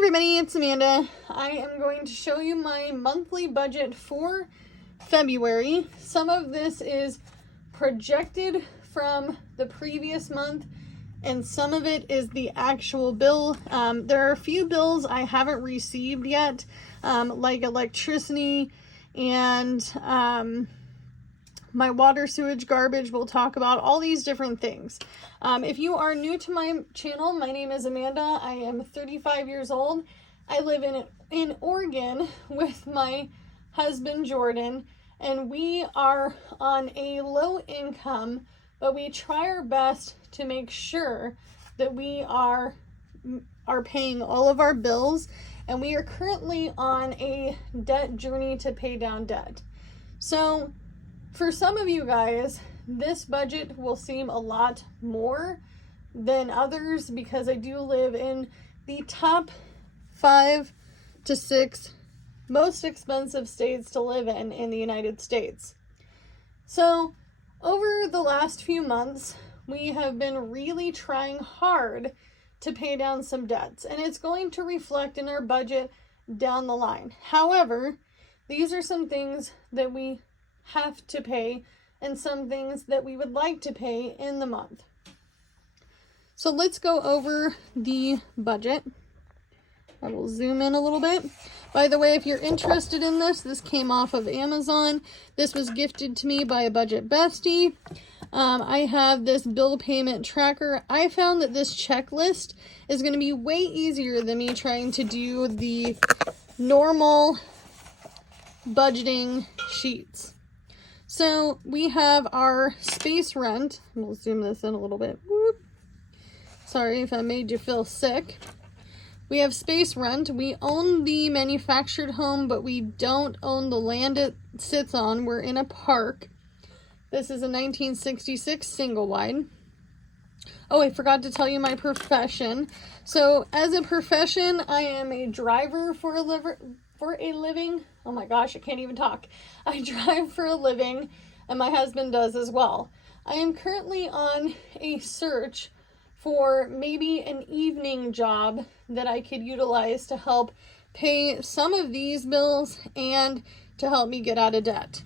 everybody, it's Amanda. I am going to show you my monthly budget for February. Some of this is projected from the previous month and some of it is the actual bill. There are a few bills I haven't received yet, like electricity and my water, sewage, garbage. We'll talk about all these different things. If you are new to my channel, my name is Amanda. I am 35 years old. I live in Oregon with my husband, Jordan, and we are on a low income, but we try our best to make sure that we are paying all of our bills, and we are currently on a debt journey to pay down debt. So for some of you guys, this budget will seem a lot more than others because I do live in the top 5 to 6 most expensive states to live in the United States. So over the last few months, we have been really trying hard to pay down some debts, and it's going to reflect in our budget down the line. However, these are some things that we have to pay and some things that we would like to pay in the month. So let's go over the budget. I will zoom in a little bit. By the way, if you're interested in this came off of Amazon. This was gifted to me by a budget bestie. I have this bill payment tracker. I found that this checklist is going to be way easier than me trying to do the normal budgeting sheets. So we have our space rent. We'll zoom this in a little bit. Whoop. Sorry if I made you feel sick. We have space rent. We own the manufactured home, but we don't own the land it sits on. We're in a park. This is a 1966 single wide. Oh, I forgot to tell you my profession. So as a profession, I am a driver for a living. Oh my gosh, I can't even talk. I drive for a living, and my husband does as well. I am currently on a search for maybe an evening job that I could utilize to help pay some of these bills and to help me get out of debt.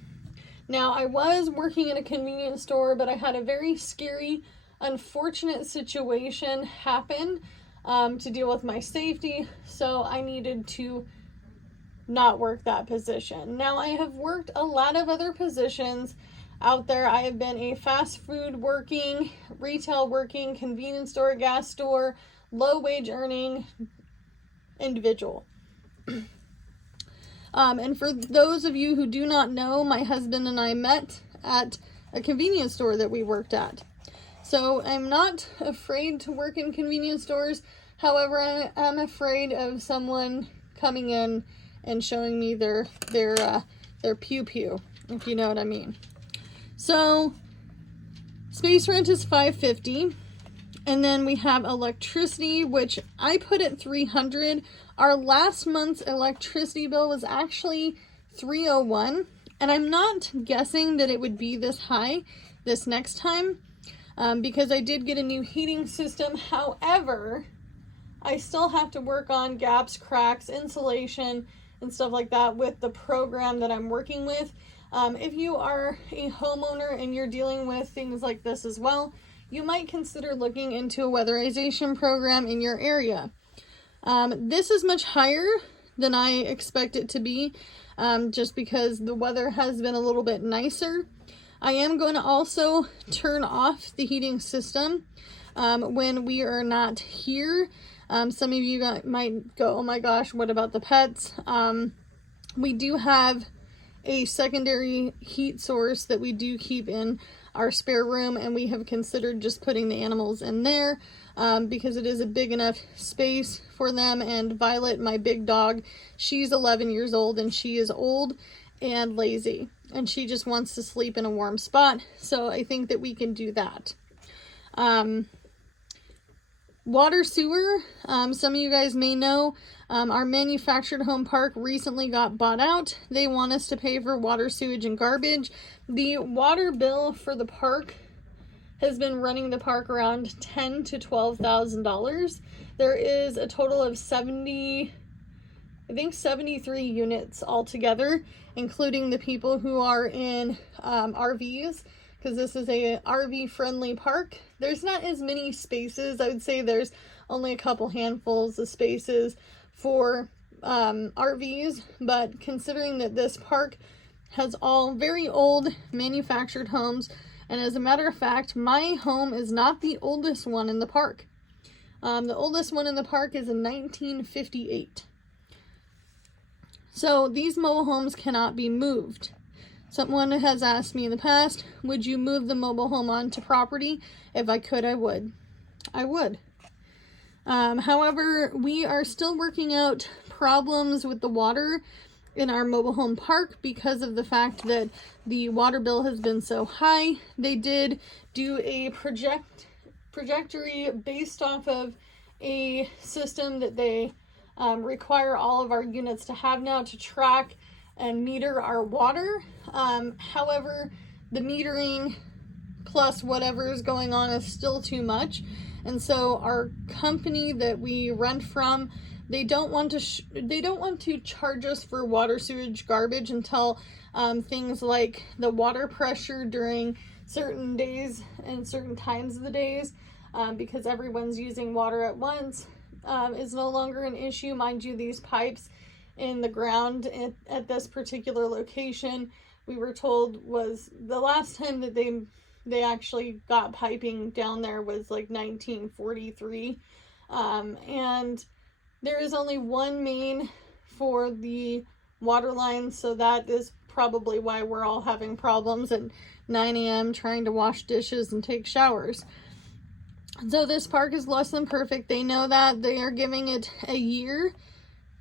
Now, I was working in a convenience store, but I had a very scary, unfortunate situation happen to deal with my safety, so I needed to not work that position. Now, I have worked a lot of other positions out there. I have been a fast food working, retail working, convenience store, gas store, low wage earning individual. And for those of you who do not know, my husband and I met at a convenience store that we worked at. So I'm not afraid to work in convenience stores. However, I am afraid of someone coming in and showing me their pew-pew, if you know what I mean. So space rent is $550, and then we have electricity, which I put at $300. Our last month's electricity bill was actually $301, and I'm not guessing that it would be this high this next time because I did get a new heating system. However, I still have to work on gaps, cracks, insulation, and stuff like that with the program that I'm working with. If you are a homeowner and you're dealing with things like this as well, you might consider looking into a weatherization program in your area. This is much higher than I expect it to be, just because the weather has been a little bit nicer. I am going to also turn off the heating system when we are not here. Some of you might go, oh my gosh, what about the pets? We do have a secondary heat source that we do keep in our spare room, and we have considered just putting the animals in there because it is a big enough space for them. And Violet, my big dog, she's 11 years old and she is old and lazy, and she just wants to sleep in a warm spot. So I think that we can do that. Water, sewer, some of you guys may know, our manufactured home park recently got bought out. They want us to pay for water, sewage, and garbage. The water bill for the park has been running the park around $10,000 to $12,000. there is a total of 73 units altogether, including the people who are in RVs, because this is a RV friendly park. There's not as many spaces. I would say there's only a couple handfuls of spaces for RVs, but considering that this park has all very old manufactured homes, and as a matter of fact, my home is not the oldest one in the park. The oldest one in the park is in 1958. So these mobile homes cannot be moved. Someone has asked me in the past, would you move the mobile home onto property? If I could, I would. I would. However, we are still working out problems with the water in our mobile home park because of the fact that the water bill has been so high. They did do a trajectory based off of a system that they require all of our units to have now to track and meter our water. However, the metering plus whatever is going on is still too much. And so our company that we rent from, they don't want to charge us for water, sewage, garbage until things like the water pressure during certain days and certain times of the days, because everyone's using water at once, is no longer an issue. Mind you, these pipes in the ground at this particular location, we were told was the last time that they actually got piping down there was like 1943. And there is only one main for the water line, so that is probably why we're all having problems at 9 a.m. trying to wash dishes and take showers. So this park is less than perfect. They know that. They are giving it a year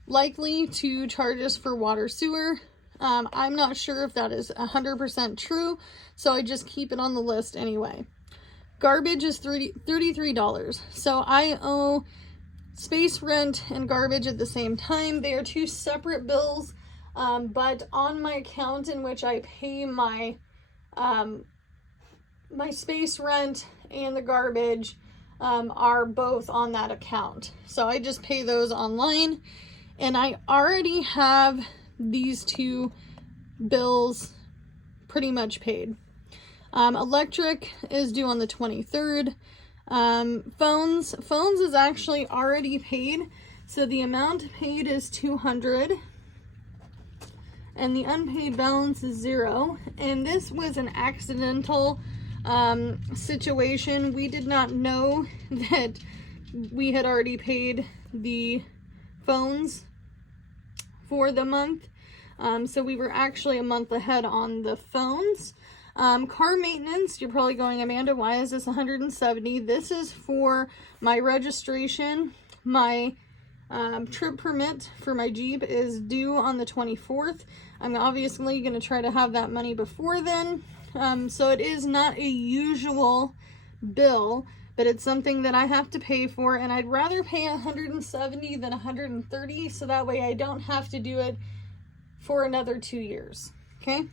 likely to charge us for water, sewer. I'm not sure if that is 100% true, so I just keep it on the list anyway. Garbage is $33. So I owe space rent and garbage at the same time. They are two separate bills, but on my account in which I pay my my space rent and the garbage are both on that account. So I just pay those online, and I already have these two bills pretty much paid. Electric is due on the 23rd. Phones is actually already paid, so the amount paid is $200 and the unpaid balance is $0. And this was an accidental situation. We did not know that we had already paid the phones for the month, so we were actually a month ahead on the phones. Car maintenance, you're probably going, Amanda, why is this $170? This is for my registration. My trip permit for my Jeep is due on the 24th. I'm obviously going to try to have that money before then. So it is not a usual bill, but it's something that I have to pay for, and I'd rather pay $170 than $130, so that way I don't have to do it for another 2 years. Okay?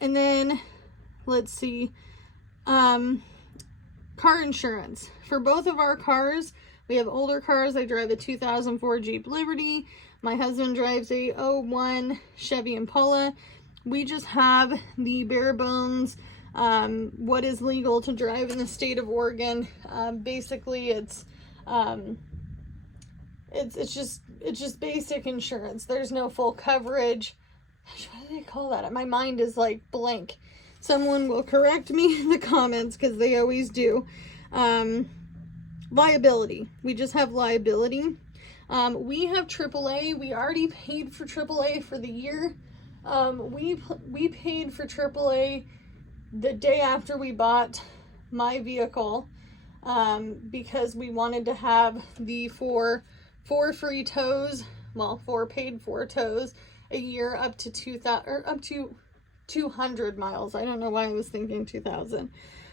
And then, let's see, car insurance. For both of our cars, we have older cars. I drive a 2004 Jeep Liberty. My husband drives a 01 Chevy Impala. We just have the bare bones, what is legal to drive in the state of Oregon. Basically, it's just basic insurance. There's no full coverage. What do they call that? My mind is like blank. Someone will correct me in the comments because they always do. Liability. We just have liability. We have AAA. We already paid for AAA for the year. We paid for AAA the day after we bought my vehicle, because we wanted to have the four free tows, well, 4 paid for tows a year up to 200 miles. I don't know why I was thinking 2,000.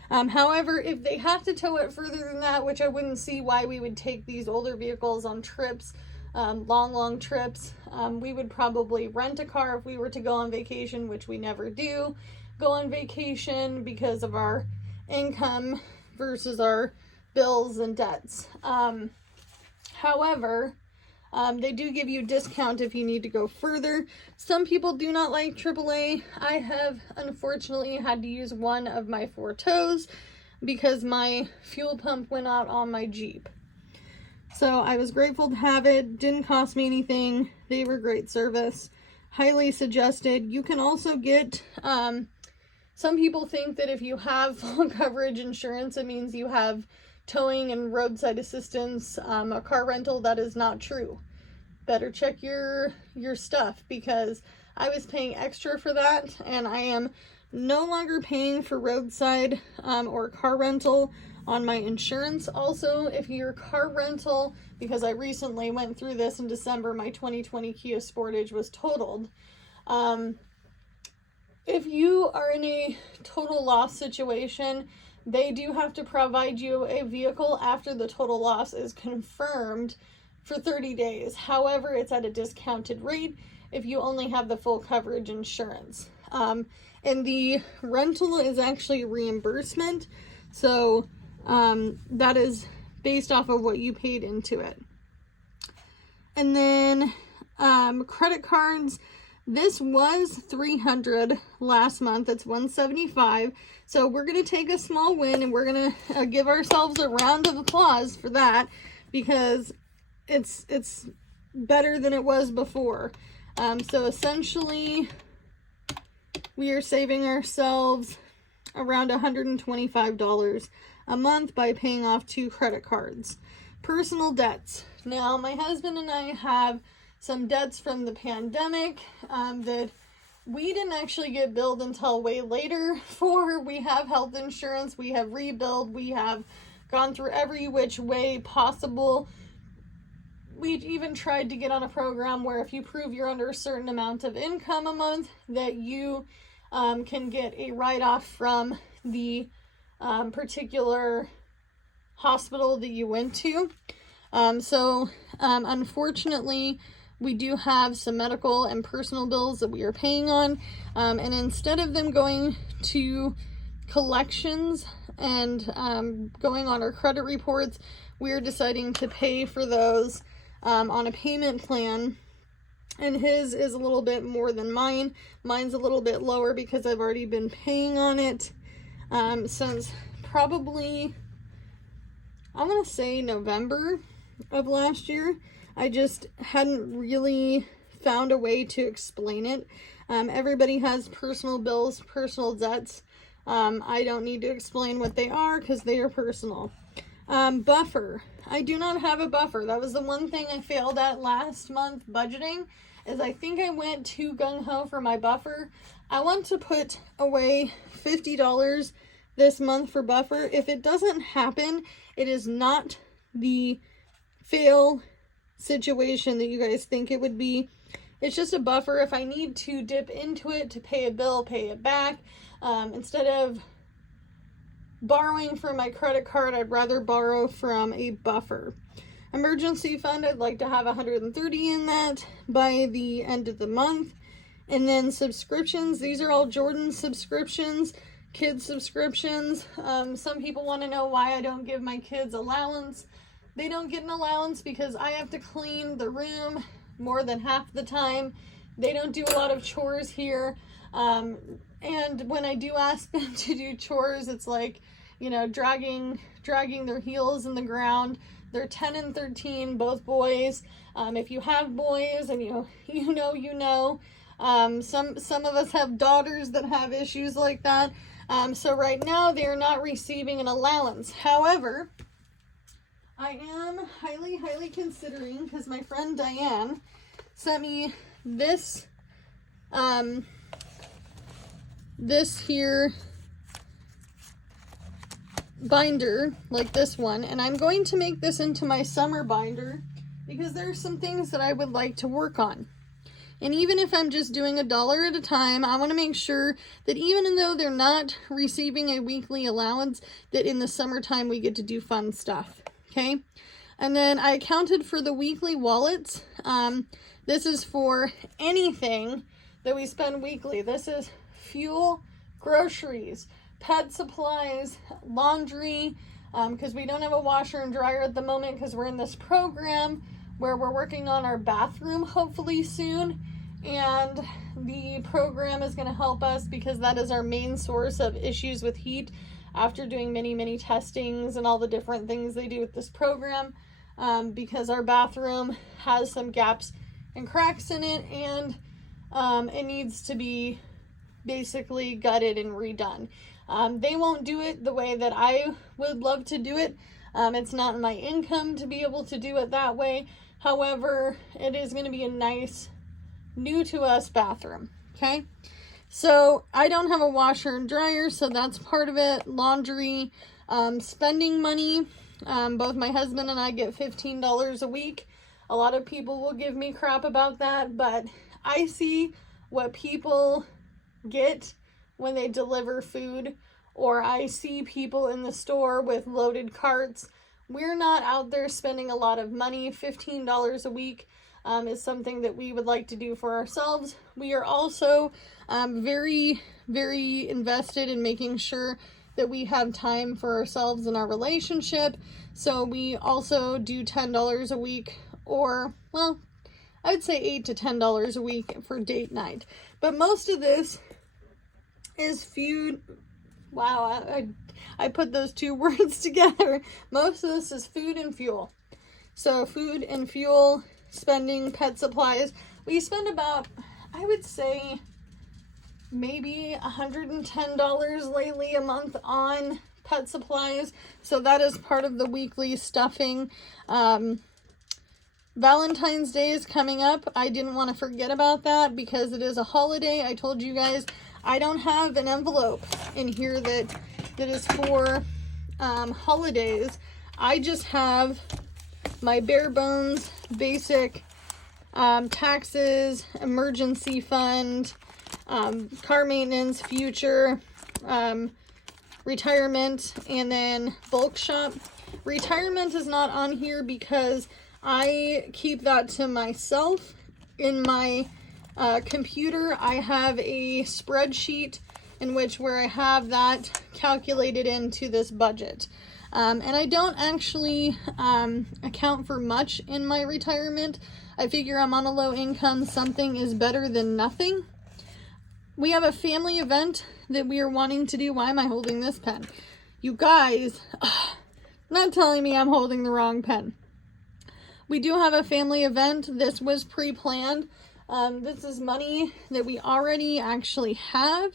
However, if they have to tow it further than that, which I wouldn't see why we would take these older vehicles on trips, long trips, we would probably rent a car if we were to go on vacation, which we never do go on vacation because of our income versus our bills and debts. However, they do give you a discount if you need to go further. Some people do not like AAA. I have unfortunately had to use one of my 4 tows because my fuel pump went out on my Jeep. So I was grateful to have it. Didn't cost me anything. They were great service. Highly suggested. You can also get, some people think that if you have full coverage insurance, it means you have towing and roadside assistance, a car rental. That is not true. Better check your stuff, because I was paying extra for that, and I am no longer paying for roadside or car rental on my insurance. Also, if your car rental, because I recently went through this in December, my 2020 Kia Sportage was totaled. If you are in a total loss situation, they do have to provide you a vehicle after the total loss is confirmed for 30 days. However, it's at a discounted rate if you only have the full coverage insurance. And the rental is actually reimbursement. So that is based off of what you paid into it. And then credit cards. This was $300 last month. It's $175. So we're going to take a small win, and we're going to give ourselves a round of applause for that, because it's better than it was before. So essentially, we are saving ourselves around $125 a month by paying off 2 credit cards. Personal debts. Now, my husband and I have some debts from the pandemic that we didn't actually get billed until way later for. We have health insurance, we have rebilled, we have gone through every which way possible. We even tried to get on a program where if you prove you're under a certain amount of income a month, that you can get a write-off from the particular hospital that you went to. Unfortunately, we do have some medical and personal bills that we are paying on, and instead of them going to collections and going on our credit reports, we are deciding to pay for those on a payment plan. And his is a little bit more than mine. Mine's a little bit lower because I've already been paying on it since probably, I'm going to say November of last year. I just hadn't really found a way to explain it. Everybody has personal bills, personal debts. I don't need to explain what they are because they are personal. Buffer. I do not have a buffer. That was the one thing I failed at last month budgeting, is I think I went too gung-ho for my buffer. I want to put away $50 this month for buffer. If it doesn't happen, it is not the fail situation that you guys think it would be. It's just a buffer. If I need to dip into it to pay a bill, pay it back, instead of borrowing from my credit card, I'd rather borrow from a buffer. Emergency fund, I'd like to have 130 in that by the end of the month. And then subscriptions, these are all Jordan subscriptions, kids subscriptions. Some people want to know why I don't give my kids allowance. They don't get an allowance because I have to clean the room more than half the time. They don't do a lot of chores here. And when I do ask them to do chores, it's like, you know, dragging their heels in the ground. They're 10 and 13, both boys. If you have boys and you know. Some of us have daughters that have issues like that. So right now they're not receiving an allowance. However, I am highly considering, because my friend Diane sent me this here binder, like this one, and I'm going to make this into my summer binder because there are some things that I would like to work on. And even if I'm just doing $1 at a time, I want to make sure that even though they're not receiving a weekly allowance, that in the summertime we get to do fun stuff. Okay, and then I accounted for the weekly wallets. This is for anything that we spend weekly. This is fuel, groceries, pet supplies, laundry, because we don't have a washer and dryer at the moment because we're in this program where we're working on our bathroom hopefully soon. And the program is going to help us because that is our main source of issues with heat after doing many testings and all the different things they do with this program, because our bathroom has some gaps and cracks in it, and it needs to be basically gutted and redone. They won't do it the way that I would love to do it. It's not my income to be able to do it that way. However, it is going to be a nice, new to us bathroom. Okay. So I don't have a washer and dryer, so that's part of it. Laundry, spending money. Both my husband and I get $15 a week. A lot of people will give me crap about that, but I see what people get when they deliver food, or I see people in the store with loaded carts. We're not out there spending a lot of money. $15 a week is something that we would like to do for ourselves. We are also very invested in making sure that we have time for ourselves in our relationship. So we also do $10 a week, or, well, I'd say $8 to $10 a week for date night. But most of this is food. Wow, I put those two words together. Most of this is food and fuel. So food and fuel, spending, pet supplies. We spend about, I would say, maybe $110 lately a month on pet supplies. So that is part of the weekly stuffing. Valentine's Day is coming up. I didn't want to forget about that because it is a holiday. I told you guys I don't have an envelope in here that is for holidays. I just have my bare bones, basic taxes, emergency fund, car maintenance, future, retirement, and then bulk shop. Retirement is not on here because I keep that to myself. In my computer, I have a spreadsheet in which where I have that calculated into this budget. And I don't actually account for much in my retirement. I figure I'm on a low income. Something is better than nothing. We have a family event that we are wanting to do. Why am I holding this pen? You guys, not telling me I'm holding the wrong pen. We do have a family event. This was pre-planned. This is money that we already actually have,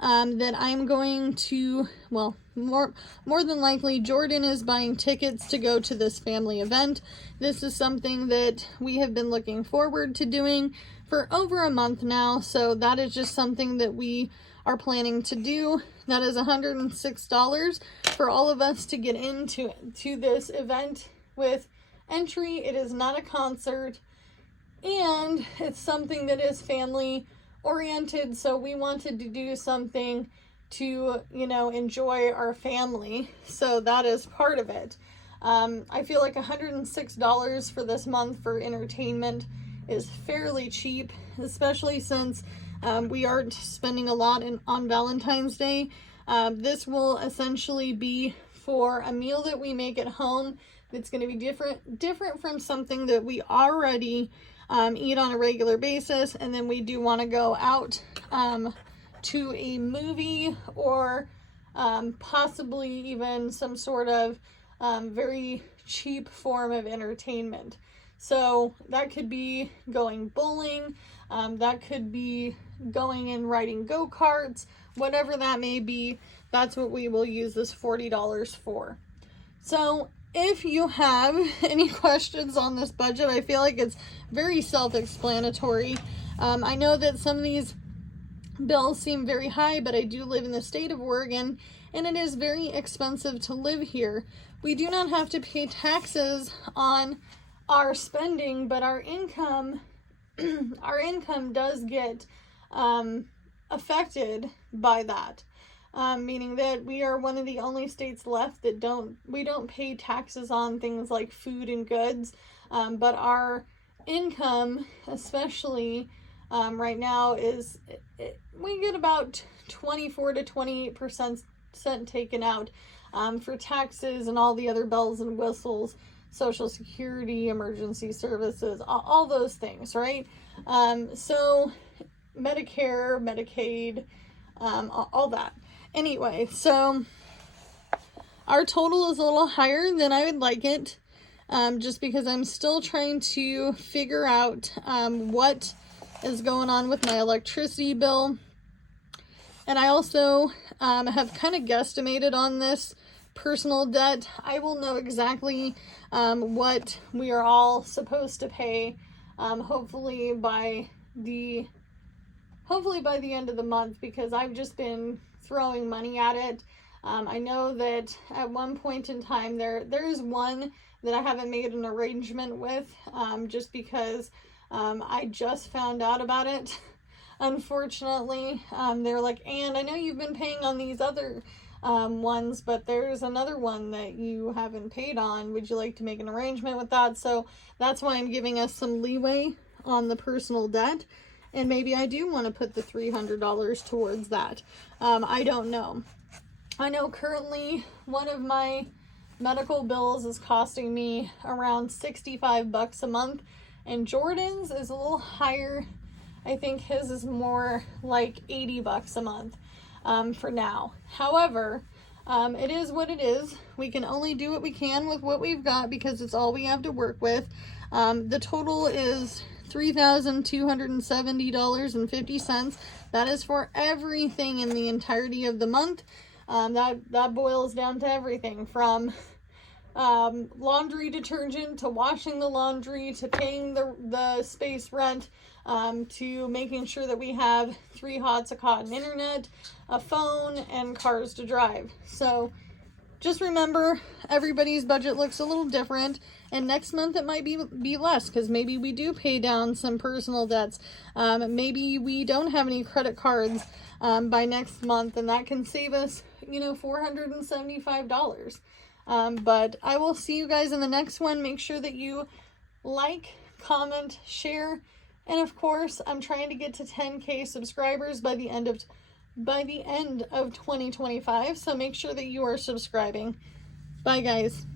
that I'm going to, well, more than likely, Jordan is buying tickets to go to this family event. This is something that we have been looking forward to doing for over a month now, so that is just something that we are planning to do. That is $106 for all of us to get into this event with entry. It is not a concert, and it's something that is family oriented, so we wanted to do something to, you know, enjoy our family. So that is part of it. I feel like $106 for this month for entertainment is fairly cheap, especially since we aren't spending a lot on Valentine's Day. This will essentially be for a meal that we make at home that's going to be different from something that we already eat on a regular basis. And then we do want to go out to a movie, or possibly even some sort of very cheap form of entertainment. So that could be going bowling, that could be going and riding go-karts, whatever that may be. That's what we will use this $40 for. So if you have any questions on this budget, I feel like it's very self-explanatory. I know that some of these bills seem very high, but I do live in the state of Oregon, and it is very expensive to live here. We do not have to pay taxes on our spending, but our income does get affected by that. Meaning that we are one of the only states left that we don't pay taxes on things like food and goods, but our income, especially right now, we get about 24 to 28% taken out. for taxes and all the other bells and whistles, Social Security, emergency services, all those things, right? So Medicare, Medicaid, all that. Anyway, so our total is a little higher than I would like it, just because I'm still trying to figure out what is going on with my electricity bill. And I also have kind of guesstimated on this personal debt. I will know exactly what we are all supposed to pay, hopefully by the end of the month, because I've just been throwing money at it. I know that at one point in time there's one that I haven't made an arrangement with, just because I just found out about it. Unfortunately, they're like, and I know you've been paying on these other ones, but there's another one that you haven't paid on. Would you like to make an arrangement with that? So that's why I'm giving us some leeway on the personal debt. And maybe I do want to put the $300 towards that. I don't know. I know currently one of my medical bills is costing me around $65 a month, and Jordan's is a little higher. I think his is more like $80 a month for now. However, it is what it is. We can only do what we can with what we've got because it's all we have to work with. The total is $3,270.50. That is for everything in the entirety of the month. That boils down to everything from laundry detergent to washing the laundry to paying the space rent, to making sure that we have 3 hots of cotton internet, a phone, and cars to drive. So just remember, everybody's budget looks a little different, and next month it might be less, because maybe we do pay down some personal debts. Maybe we don't have any credit cards by next month, and that can save us, $475. But I will see you guys in the next one. Make sure that you like, comment, share, and of course, I'm trying to get to 10K subscribers by the end of 2025. So make sure that you are subscribing. Bye, guys.